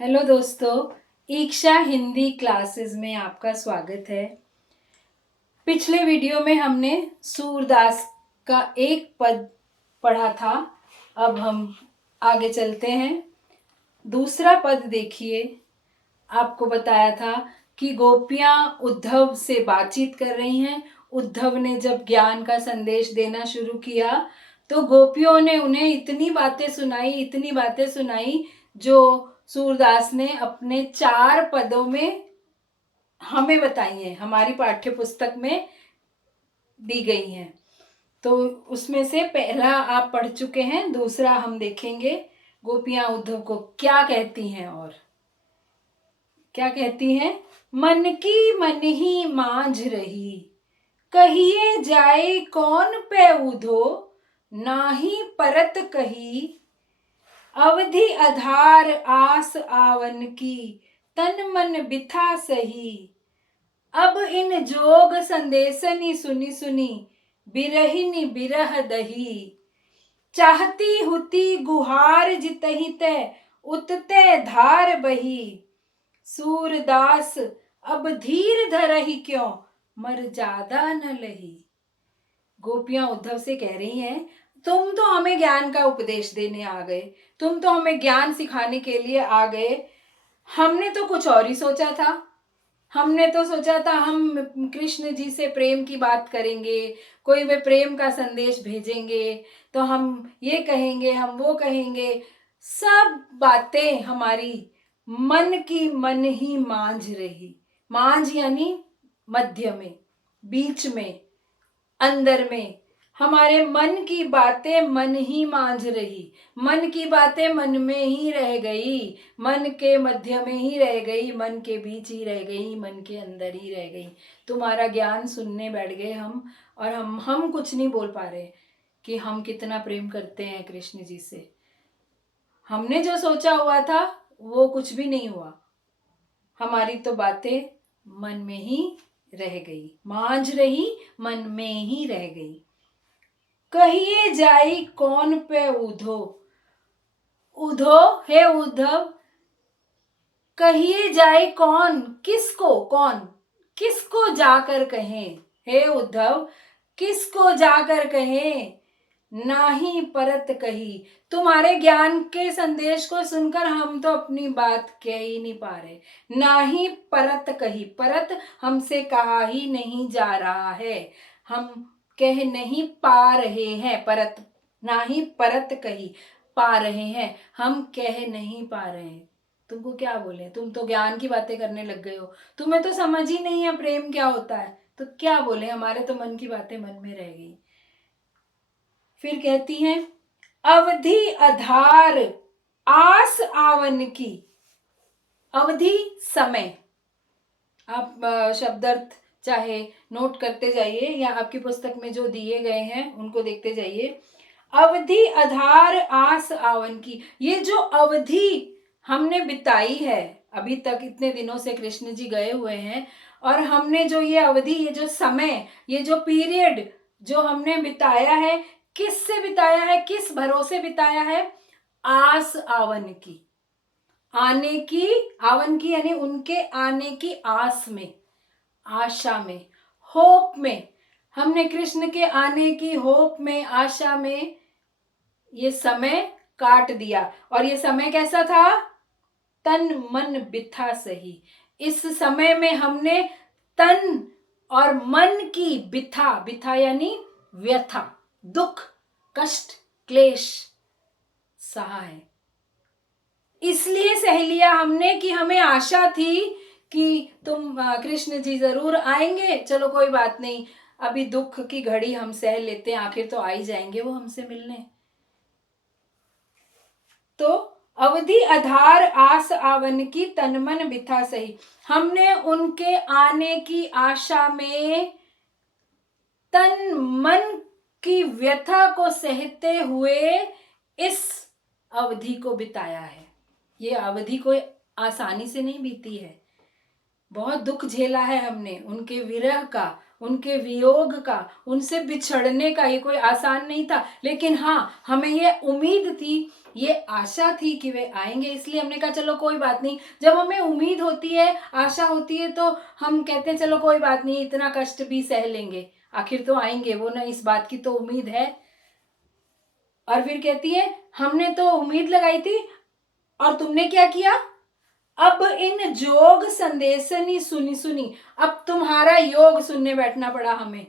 Hello दोस्तों, ईक्षा Hindi classes में आपका स्वागत है। पिछले वीडियो में हमने सूरदास का एक पद पढ़ा था। अब हम आगे चलते हैं। दूसरा पद देखिए। आपको बताया था कि गोपियां उद्धव से बातचीत कर रही हैं। उद्धव ने जब ज्ञान का संदेश देना शुरू किया तो गोपियों ने उन्हें इतनी बातें सुनाई जो सूरदास ने अपने 4 पदों में हमें बताई हैं, हमारी पाठ्य पुस्तक में दी गई हैं। तो उसमें से पहला आप पढ़ चुके हैं, दूसरा हम देखेंगे। गोपियां उद्धव को क्या कहती हैं और क्या कहती हैं। मन की मन ही मांझ रही, कहिए जाए कौन पे उधो, नाही परत कही। अवधि आधार आस आवन की, तन मन बिथा सही। अब इन जोग संदेशनी सुनी सुनी, बिरहिनी बिरह दही। चाहती हुती गुहार जितहि ते, उतते धार बही। सूरदास अब धीर धरहि क्यों, मर ज्यादा न लही। गोपियां उद्धव से कह रही हैं, तुम तो हमें ज्ञान का उपदेश देने आ गए, तुम तो हमें ज्ञान सिखाने के लिए आ गए। हमने तो कुछ और ही सोचा था। हमने तो सोचा था हम कृष्ण जी से प्रेम की बात करेंगे, कोई वे प्रेम का संदेश भेजेंगे, तो हम ये कहेंगे, हम वो कहेंगे। सब बातें हमारी मन की मन ही मांझ रही। मांझ यानी मध्य में, बीच में, अंदर में। हमारे मन की बातें मन ही मांझ रही। मन की बातें मन में ही रह गई, मन के मध्य में ही रह गई, मन के बीच ही रह गई, मन के अंदर ही रह गई। तुम्हारा ज्ञान सुनने बैठ गए हम, और हम कुछ नहीं बोल पा रहे कि हम कितना प्रेम करते हैं कृष्ण जी से। हमने जो सोचा हुआ था वो कुछ भी नहीं हुआ। हमारी तो बातें मन में ही रह गई, मांझ रही, मन में ही रह गई। कहिए जाई कौन पे उधो, उधो हे उद्धव। कहिए जाए कौन, किसको, कौन किसको जाकर कहें। हे उद्धव, किसको जाकर कहें, नाही परत कही। तुम्हारे ज्ञान के संदेश को सुनकर हम तो अपनी बात कह ही नहीं पा रहे। नाही परत कही, परत हमसे कहा ही नहीं जा रहा है, हम कह नहीं पा रहे हैं। परत, नाही परत कही, पा रहे हैं, हम कह नहीं पा रहे हैं। तुमको क्या बोले, तुम तो ज्ञान की बातें करने लग गए हो, तुम्हें तो समझ ही नहीं है प्रेम क्या होता है। तो क्या बोले, हमारे तो मन की बातें मन में रह गई। फिर कहती हैं, अवधि आधार आस आवन की। अवधि समय। आप शब्दार्थ चाहे नोट करते जाइए या आपकी पुस्तक में जो दिए गए हैं उनको देखते जाइए। अवधि आधार आस आवन की, ये जो अवधि हमने बिताई है अभी तक, इतने दिनों से कृष्ण जी गए हुए हैं, और हमने जो ये अवधि, ये जो समय, ये जो पीरियड जो हमने बिताया है, किससे बिताया है, किस भरोसे बिताया है। आस आवन की, आने की, आवन की यानी उनके आने की आस में, आशा में, होप में। हमने कृष्ण के आने की होप में, आशा में ये समय काट दिया। और ये समय कैसा था, तन मन बिथा सही। इस समय में हमने तन और मन की बिथा, बिथा यानी व्यथा, दुख, कष्ट, क्लेश सहा है। इसलिए सह लिया हमने कि हमें आशा थी कि तुम कृष्ण जी जरूर आएंगे, चलो कोई बात नहीं, अभी दुख की घड़ी हम सह लेते हैं, आखिर तो आ ही जाएंगे वो हमसे मिलने। तो अवधि आधार आस आवन की, तन मन बिथा सही। हमने उनके आने की आशा में तन मन की व्यथा को सहते हुए इस अवधि को बिताया है। ये अवधि कोई आसानी से नहीं बीती है, बहुत दुख झेला है हमने उनके विरह का, उनके वियोग का, उनसे बिछड़ने का, ये कोई आसान नहीं था। लेकिन हाँ, हमें ये उम्मीद थी, ये आशा थी कि वे आएंगे, इसलिए हमने कहा चलो कोई बात नहीं। जब हमें उम्मीद होती है, आशा होती है, तो हम कहते हैं चलो कोई बात नहीं, इतना कष्ट भी सह लेंगे, आखिर तो आएंगे वो ना, इस बात की तो उम्मीद है। और फिर कहती है हमने तो उम्मीद लगाई थी और तुमने क्या किया, अब इन जोग संदेशनी सुनी सुनी, अब तुम्हारा योग सुनने बैठना पड़ा हमें।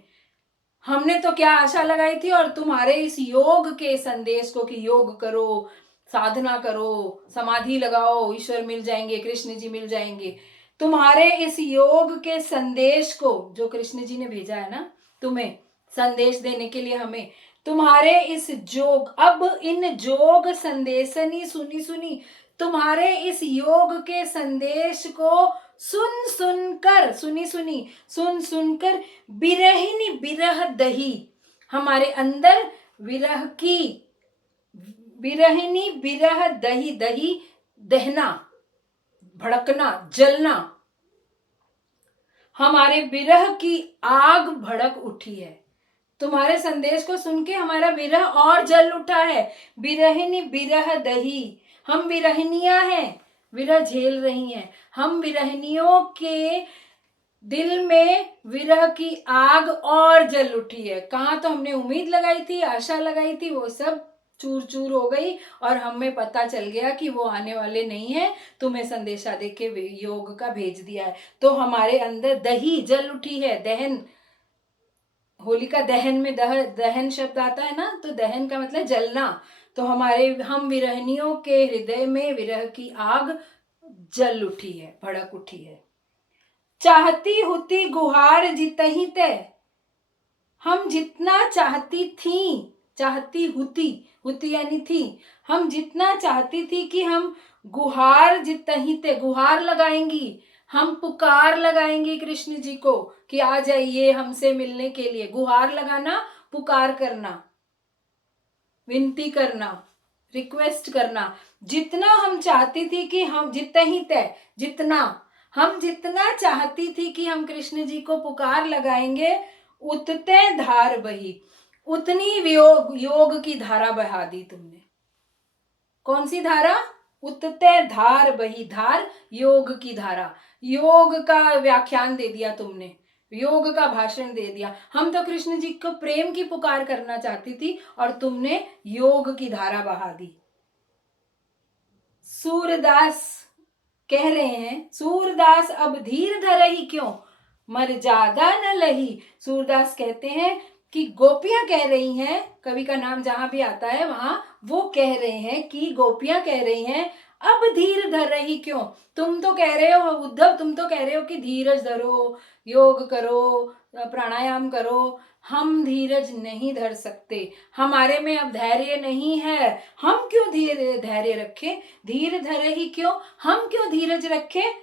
हमने तो क्या आशा लगाई थी और तुम्हारे इस योग के संदेश को कि योग करो, साधना करो, समाधि लगाओ, ईश्वर मिल जाएंगे, कृष्ण जी मिल जाएंगे, तुम्हारे इस योग के संदेश को जो कृष्ण जी ने भेजा है ना तुम्हें संदेश देने के लिए हमें, तुम्हारे इस जोग, अब इन जोग संदेशनी सुनी सुनी, तुम्हारे इस योग के संदेश को सुन सुनकर, सुनी सुनी, सुन सुनकर, बिरहिनी बिरह दही, हमारे अंदर विरह की, बिरहिनी बिरह दही, दही दहना, भड़कना, जलना, हमारे विरह की आग भड़क उठी है। तुम्हारे संदेश को सुन के हमारा विरह और जल उठा है। बिरहिनी बिरह दही, हम विरहनियां हैं, विरह झेल रही हैं। हम विरहनियों के दिल में विरह की आग और जल उठी है। कहाँ तो हमने उम्मीद लगाई थी, आशा लगाई थी, वो सब चूर चूर हो गई और हमें पता चल गया कि वो आने वाले नहीं है, तुम्हें संदेशा दे के योग का भेज दिया है। तो हमारे अंदर दही जल उठी है, दहन, होलिका दहन में दहन शब्द आता है ना, तो दहन का मतलब जलना। तो हम विरहनियों के हृदय में विरह की आग जल उठी है, भड़क उठी है। चाहती हुती गुहार जितही तय, हम जितना चाहती थी, चाहती हुती, हुती यानी थी, हम जितना चाहती थी कि हम गुहार जितही ते, गुहार लगाएंगी, हम पुकार लगाएंगे कृष्ण जी को कि आ जाइए हमसे मिलने के लिए। गुहार लगाना, पुकार करना, विनती करना, रिक्वेस्ट करना। जितना हम चाहती थी कि हम जितना ही तय, जितना हम जितना चाहती थी कि हम कृष्ण जी को पुकार लगाएंगे, उतते धार बही, उतनी योग की धारा बहा दी तुमने। कौन सी धारा? उतते धार बही, धार योग की धारा, योग का व्याख्यान दे दिया तुमने, योग का भाषण दे दिया। हम तो कृष्ण जी को प्रेम की पुकार करना चाहती थी और तुमने योग की धारा बहा दी। सूरदास कह रहे हैं, सूरदास अब धीर धरही क्यों, मर्यादा न लही। सूरदास कहते हैं कि गोपियां कह रही हैं, कवि का नाम जहां भी आता है वहां वो कह रहे हैं कि गोपियां कह रही हैं अब धीर धर रही क्यों। तुम तो कह रहे हो उद्धव, तुम तो कह रहे हो कि धीरज धरो, योग करो, प्राणायाम करो, हम धीरज नहीं धर सकते, हमारे में अब धैर्य नहीं है, हम क्यों धैर्य रखें, धीर धरे ही क्यों, हम क्यों धीरज रखें,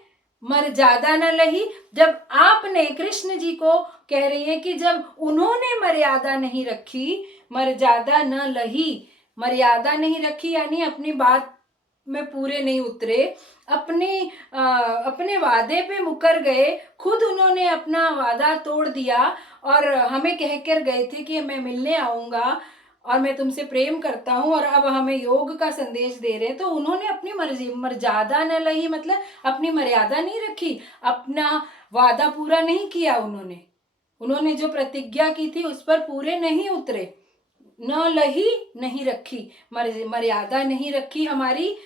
मर्यादा न लही। जब आपने कृष्ण जी को कह रही है कि जब उन्होंने मर्यादा नहीं रखी, मर्यादा न लही, मर्यादा नहीं रखी यानी अपनी बात में पूरे नहीं उतरे, अपने वादे पे मुकर गए, खुद उन्होंने अपना वादा तोड़ दिया और हमें कहकर गए थे कि मैं मिलने आऊंगा और मैं तुमसे प्रेम करता हूँ और अब हमें योग का संदेश दे रहे हैं, तो उन्होंने अपनी मर्यादा न लही, मतलब अपनी मर्यादा नहीं रखी, अपना वादा पूरा नहीं किया। उन्होंने जो प्रतिज्ञा की थी उस पर पूरे नहीं उतरे, न लही नहीं रखी, मर्यादा नहीं रखी, हमारी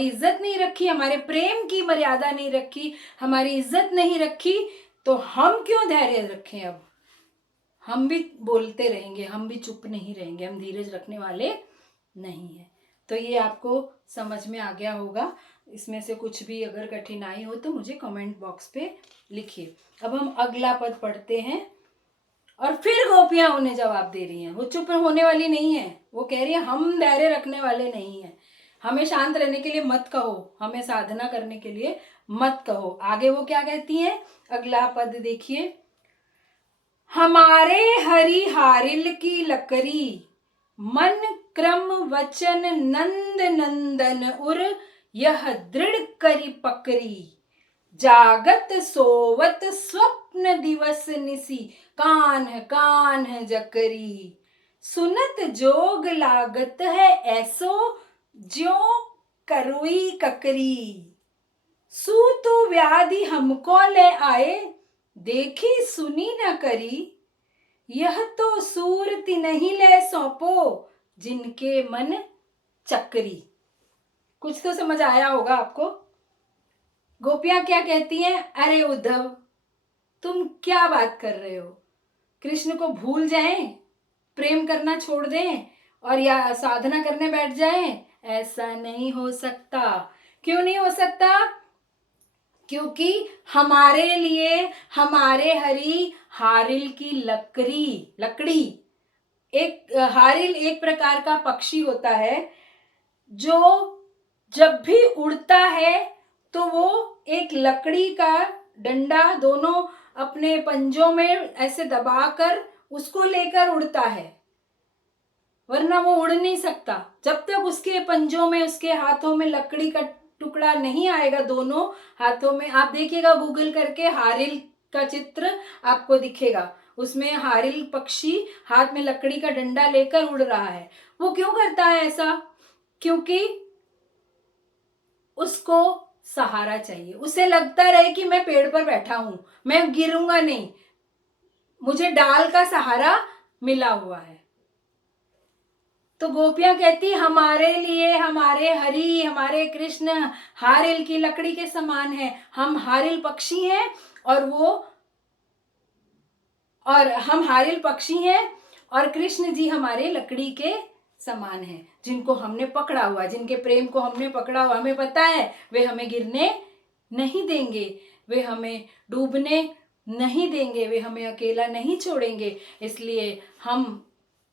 इज्जत नहीं रखी, हमारे प्रेम की मर्यादा नहीं रखी, हमारी इज्जत नहीं रखी, तो हम क्यों धैर्य रखें। अब हम भी बोलते रहेंगे, हम भी चुप नहीं रहेंगे, हम धीरज रखने वाले नहीं है। तो ये आपको समझ में आ गया होगा। इसमें से कुछ भी अगर कठिनाई हो तो मुझे कमेंट बॉक्स पे लिखिए। अब हम अगला पद पढ़ते हैं और फिर गोपियां उन्हें जवाब दे रही हैं, वो चुप होने वाली नहीं है, वो कह रही है हम धैर्य रखने वाले नहीं हैं, हमें शांत रहने के लिए मत कहो, हमें साधना करने के लिए मत कहो। आगे वो क्या कहती हैं, अगला पद देखिए, हमारे हरि हारिल की लकरी, मन क्रम वचन नंद नंदन उर, यह दृढ़ करी पकरी, जागत सोवत स्वप्न दिवस निसी, कान्ह कान्ह जकरी। सुनत जोग लागत है ऐसो, ज्यों करुई ककरी। सूतु व्याधि हमको ले आए, देखी सुनी न करी। यह तो सूरति नहीं ले सौंपो, जिनके मन चक्री। कुछ तो समझ आया होगा आपको। गोपियां क्या कहती हैं? अरे उद्धव, तुम क्या बात कर रहे हो? कृष्ण को भूल जाएं, प्रेम करना छोड़ दें और या साधना करने बैठ जाएं? ऐसा नहीं हो सकता। क्यों नहीं हो सकता? क्योंकि हमारे लिए हमारे हरि हारिल की लकड़ी एक हारिल एक प्रकार का पक्षी होता है जो जब भी उड़ता है तो वो एक लकड़ी का डंडा दोनों अपने पंजों में ऐसे दबाकर उसको लेकर उड़ता है, वरना वो उड़ नहीं सकता। जब तक उसके पंजों में, उसके हाथों में लकड़ी का टुकड़ा नहीं आएगा, दोनों हाथों में, आप देखिएगा गूगल करके हारिल का चित्र आपको दिखेगा। उसमें हारिल पक्षी हाथ में लकड़ी का डंडा लेकर उड़ रहा है। वो क्यों करता है ऐसा? क्योंकि उसको सहारा चाहिए। उसे लगता रहे कि मैं पेड़ पर बैठा हूं, मैं गिरूंगा नहीं, मुझे डाल का सहारा मिला हुआ है। तो गोपियां कहती हमारे लिए हमारे हरि, हमारे कृष्ण हारिल की लकड़ी के समान है। हम हारिल पक्षी हैं और हम हारिल पक्षी हैं और कृष्ण जी हमारे लकड़ी के समान हैं, जिनको हमने पकड़ा हुआ, जिनके प्रेम को हमने पकड़ा हुआ। हमें पता है वे हमें गिरने नहीं देंगे, वे हमें डूबने नहीं देंगे, वे हमें अकेला नहीं छोड़ेंगे। इसलिए हम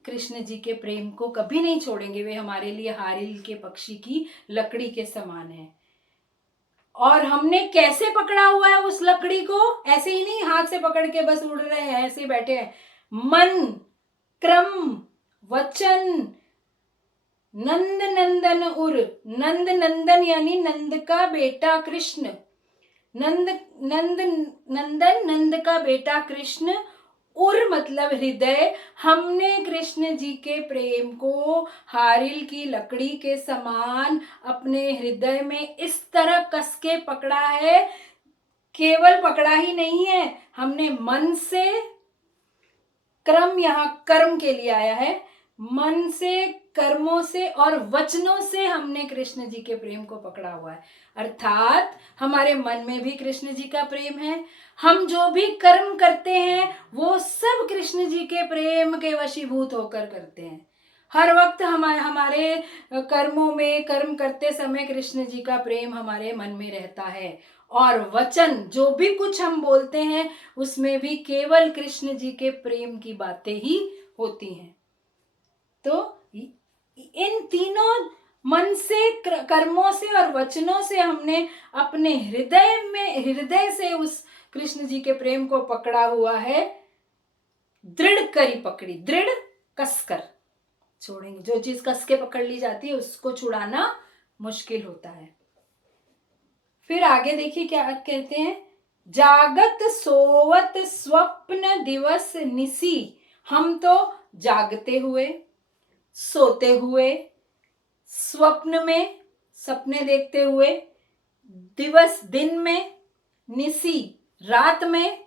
कृष्ण जी के प्रेम को कभी नहीं छोड़ेंगे। वे हमारे लिए हारिल के पक्षी की लकड़ी के समान है। और हमने कैसे पकड़ा हुआ है उस लकड़ी को? ऐसे ही नहीं हाथ से पकड़ के बस उड़ रहे हैं, ऐसे बैठे हैं। मन, क्रम, वचन, नंद नंदन उर। नंद नंदन यानी नंद का बेटा कृष्ण, नंद का बेटा कृष्ण। उर मतलब हृदय। हमने कृष्ण जी के प्रेम को हारिल की लकड़ी के समान अपने हृदय में इस तरह कस के पकड़ा है। केवल पकड़ा ही नहीं है, हमने मन से, क्रम यहाँ कर्म के लिए आया है, मन से, कर्मों से और वचनों से हमने कृष्ण जी के प्रेम को पकड़ा हुआ है। अर्थात हमारे मन में भी कृष्ण जी का प्रेम है। हम जो भी कर्म करते हैं वो सब कृष्ण जी के प्रेम के वशीभूत होकर करते हैं। हर वक्त हमारे कर्मों में, कर्म करते समय कृष्ण जी का प्रेम हमारे मन में रहता है। और वचन जो भी कुछ हम बोलते हैं उसमें भी केवल कृष्ण जी के प्रेम की बातें ही होती हैं। तो इन तीनों मन से, कर्मों से और वचनों से हमने अपने हृदय से उस कृष्ण जी के प्रेम को पकड़ा हुआ है। दृढ़ करी पकड़ी, दृढ़ कसकर छोड़ेंगे। जो चीज कस के पकड़ ली जाती है उसको छुड़ाना मुश्किल होता है। फिर आगे देखिए क्या कहते हैं। जागत सोवत स्वप्न दिवस निसी। हम तो जागते हुए, सोते हुए, स्वप्न में सपने देखते हुए, दिवस दिन में, निसी रात में,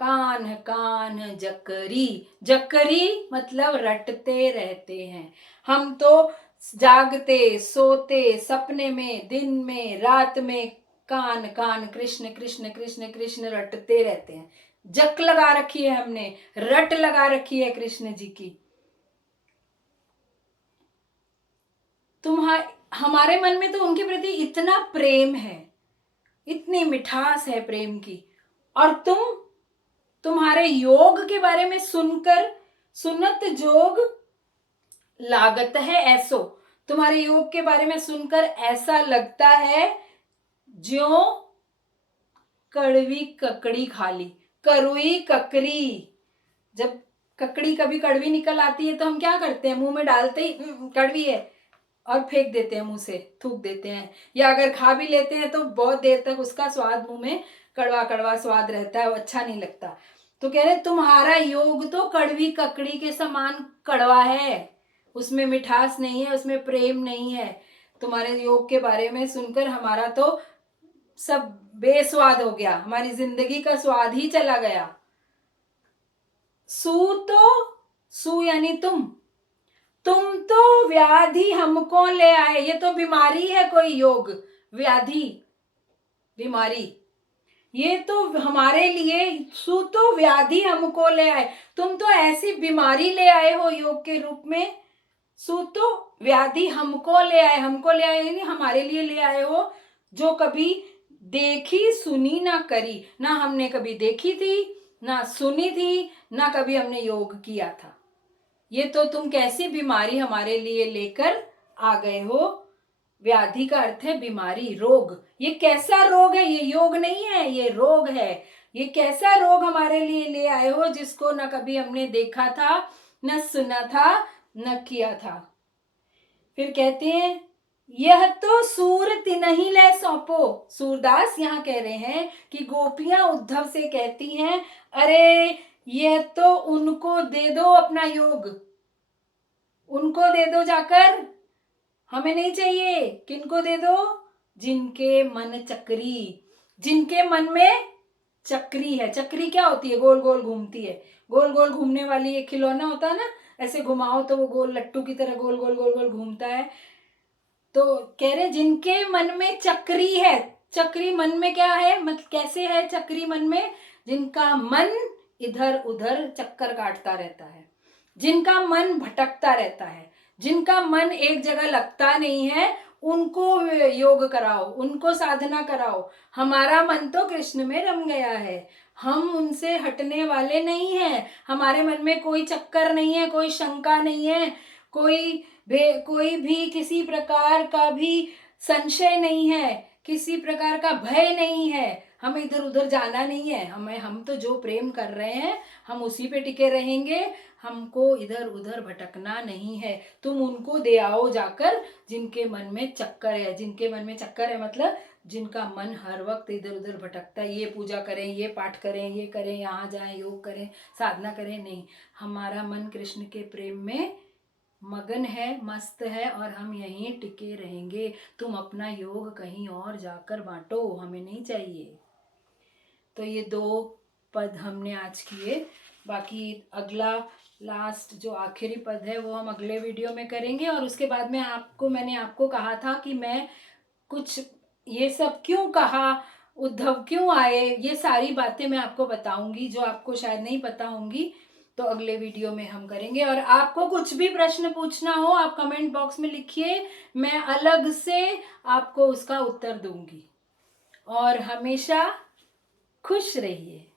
कान कान जकरी। जकरी मतलब रटते रहते हैं। हम तो जागते, सोते, सपने में, दिन में, रात में कान कान कृष्ण कृष्ण कृष्ण कृष्ण रटते रहते हैं। जक लगा रखी है हमने, रट लगा रखी है कृष्ण जी की। हमारे मन में तो उनके प्रति इतना प्रेम है, इतनी मिठास है प्रेम की, और तुम्हारे योग के बारे में सुनकर, सुनत जोग लागत है ऐसो, तुम्हारे योग के बारे में सुनकर ऐसा लगता है ज्यों कड़वी ककड़ी खाली। करुई ककरी। जब ककड़ी कभी कड़वी निकल आती है तो हम क्या करते हैं? मुंह में डालते ही कड़वी है, और फेंक देते हैं, मुंह से थूक देते हैं, या अगर खा भी लेते हैं तो बहुत देर तक उसका स्वाद मुंह में कड़वा कड़वा स्वाद रहता है, वो अच्छा नहीं लगता। तो कह रहे तुम्हारा योग तो कड़वी ककड़ी के समान कड़वा है, उसमें मिठास नहीं है, उसमें प्रेम नहीं है। तुम्हारे योग के बारे में सुनकर हमारा तो सब बेस्वाद हो गया, हमारी जिंदगी का स्वाद ही चला गया। सू तो सू यानी तुम तो व्याधि हमको ले आए, ये तो बीमारी है कोई योग, व्याधि बीमारी, ये तो हमारे लिए सु तो व्याधि हमको ले आए, तुम तो ऐसी बीमारी ले आए हो योग के रूप में। सु तो व्याधि हमको ले आए, हमको ले आए यानी हमारे लिए ले आए हो, जो कभी देखी सुनी ना करी, ना हमने कभी देखी थी ना सुनी थी ना कभी हमने योग किया था। ये तो तुम कैसी बीमारी हमारे लिए लेकर आ गए हो। व्याधि का अर्थ है बीमारी, रोग। ये कैसा रोग है, ये योग नहीं है, ये रोग है। ये कैसा रोग हमारे लिए ले आए हो जिसको न कभी हमने देखा था, न सुना था, न किया था। फिर कहते हैं यह तो सूर तिनहि ले सौंपो। सूरदास यहाँ कह रहे हैं कि गोपियां उद्धव से कहती हैं अरे यह तो उनको दे दो अपना योग, उनको दे दो जाकर, हमें नहीं चाहिए। किनको दे दो? जिनके मन चक्री, जिनके मन में चक्री है। चक्री क्या होती है? गोल गोल घूमती है, गोल गोल घूमने वाली एक खिलौना होता है ना, ऐसे घुमाओ तो वो गोल लट्टू की तरह गोल गोल गोल गोल घूमता है। तो कह रहे जिनके मन में चक्री है। चक्री मन में क्या है, मतलब कैसे है चक्री मन में? जिनका मन इधर उधर चक्कर काटता रहता है, जिनका मन भटकता रहता है, जिनका मन एक जगह लगता नहीं है, उनको योग कराओ, उनको साधना कराओ। हमारा मन तो कृष्ण में रम गया है, हम उनसे हटने वाले नहीं हैं। हमारे मन में कोई चक्कर नहीं है, कोई शंका नहीं है, कोई भी किसी प्रकार का भी संशय नहीं है, किसी प्रकार का भय नहीं है। हमें इधर उधर जाना नहीं है, हम तो जो प्रेम कर रहे हैं हम उसी पे टिके रहेंगे, हमको इधर उधर भटकना नहीं है। तुम उनको दे आओ जाकर जिनके मन में चक्कर है। जिनके मन में चक्कर है मतलब जिनका मन हर वक्त इधर उधर भटकता है, ये पूजा करें, ये पाठ करें, ये करें, यहाँ जाएं, योग करें, साधना करें, नहीं। हमारा मन कृष्ण के प्रेम में मगन है, मस्त है, और हम यहीं टिके रहेंगे। तुम अपना योग कहीं और जाकर बांटो, हमें नहीं चाहिए। तो ये 2 पद हमने आज किए। बाकी अगला लास्ट जो आखिरी पद है वो हम अगले वीडियो में करेंगे। और उसके बाद में मैंने आपको कहा था कि मैं कुछ ये सब क्यों कहा, उद्धव क्यों आए, ये सारी बातें मैं आपको बताऊंगी जो आपको शायद नहीं पता होंगी। तो अगले वीडियो में हम करेंगे। और आपको कुछ भी प्रश्न पूछना हो आप कमेंट बॉक्स में लिखिए, मैं अलग से आपको उसका उत्तर दूंगी। और हमेशा खुश रहिए।